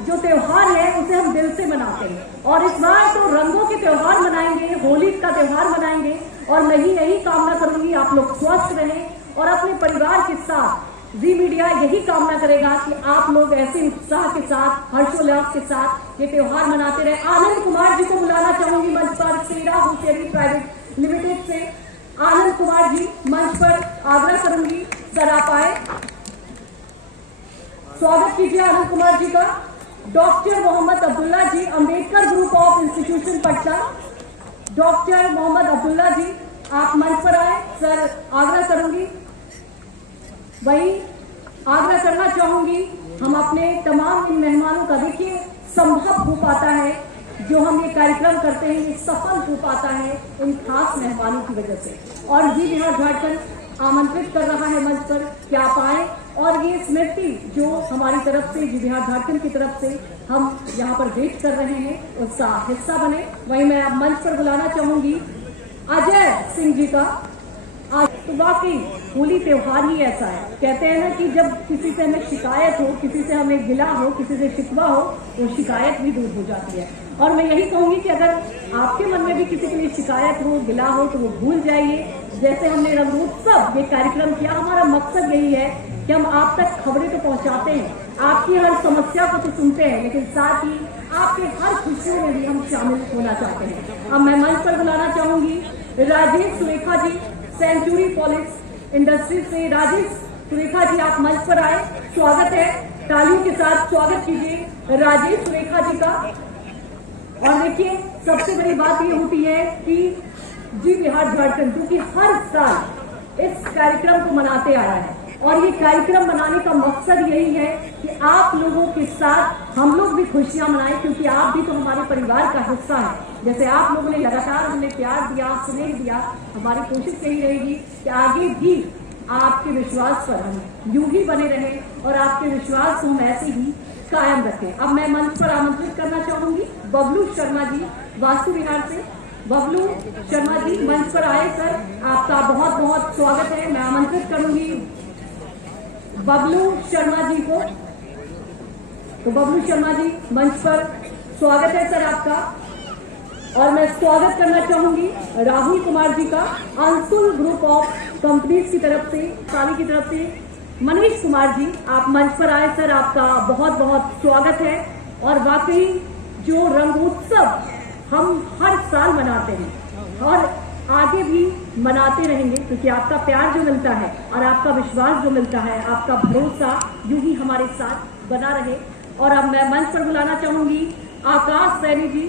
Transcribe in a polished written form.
जो त्योहार है उसे हम दिल से मनाते हैं। और इस बार तो रंगों के त्योहार मनाएंगे, होली का त्योहार मनाएंगे। और मैं यही कामना करूंगी आप लोग स्वस्थ रहें और अपने परिवार के साथ जी मीडिया यही कामना करेगा कि आप लोग ऐसे उत्साह के साथ, हर्षोल्लास के साथ ये त्योहार मनाते रहे। आनंद कुमार जी को बुलाना चाहूंगी मंच पर, श्रीरा होशियरी प्राइवेट लिमिटेड से आनंद कुमार जी मंच पर आग्रह करूंगी, सर आप आए, स्वागत कीजिए आनंद कुमार जी का। Doctor Mohammad Abdullah ji, Ambedkar group of institution Patna, doctor Mohammad Abdullah ji आप मंच पर आए, सर आग्रह करूंगी। वही आग्रह करना चाहूंगी हम अपने तमाम इन मेहमानों का, देखिए संभव हो पाता है जो हम ये कार्यक्रम करते हैं, ये सफल हो पाता है इन खास मेहमानों की वजह से। और जी बिहार झारखंड आमंत्रित कर रहा है मंच पर कि आप आए और ये स्मृति जो हमारी तरफ से, जी बिहार झारखंड की तरफ से हम यहाँ पर वेट कर रहे हैं, उसका हिस्सा बने। वही मैं अब मंच पर बुलाना चाहूंगी अजय सिंह जी का। आज तो वाकई होली त्योहार ही ऐसा है, कहते हैं ना कि जब किसी से हमें शिकायत हो, किसी से हमें गिला हो, किसी से शिकवा हो, वो शिकायत भी दूर हो जाती है। और मैं यही कहूंगी कि अगर आपके मन में भी किसी के लिए शिकायत हो, गिला हो, तो वो भूल जाइए। जैसे हमने रंगोत्सव ये कार्यक्रम किया, हमारा मकसद यही है कि हम आप तक खबरें तो पहुंचाते हैं, आपकी हर समस्या को तो सुनते हैं, लेकिन साथ ही आपके हर खुशियों में भी हम शामिल होना चाहते हैं। अब मैं मंच पर बुलाना चाहूंगी Rajesh Surekha ji, century polish industry से। राजेश सुरेखा जी आप मंच पर आए, स्वागत है, तालियों के साथ स्वागत कीजिए राजेश सुरेखा जी का। और देखिए सबसे बड़ी बात ये होती है कि जी बिहार झारखंड क्योंकि हर साल इस कार्यक्रम को मनाते आया है और ये कार्यक्रम मनाने का मकसद यही है कि आप लोगों के साथ हम लोग भी खुशियां मनाएं, क्योंकि आप भी तो हमारे परिवार का हिस्सा है। जैसे आप लोगों ने लगातार हमें प्यार दिया, स्नेह दिया, हमारी कोशिश यही रहेगी कि आगे भी आपके विश्वास पर हम यूं ही बने रहें और आपके विश्वास को हम ऐसे ही कायम रखें। अब मैं मंच पर आमंत्रित करना चाहूंगी बबलू शर्मा जी, वास्तु विहार से। बबलू शर्मा जी मंच पर आए, सर आपका बहुत बहुत स्वागत है। मैं आमंत्रित करूंगी बबलू शर्मा जी को। तो बबलू शर्मा जी मंच पर स्वागत है सर आपका। और मैं स्वागत करना चाहूंगी राहुल कुमार जी का, अंशुल ग्रुप ऑफ कंपनीज की तरफ से, साली की तरफ से। मनीष कुमार जी आप मंच पर आए, सर आपका बहुत बहुत स्वागत है। और वाकई जो रंगोत्सव हम हर साल मनाते हैं और आगे भी मनाते रहेंगे, क्योंकि आपका प्यार जो मिलता है और आपका विश्वास जो मिलता है, आपका भरोसा यूं ही हमारे साथ बना रहे। और अब मैं मंच पर बुलाना चाहूंगी आकाश सैनी जी,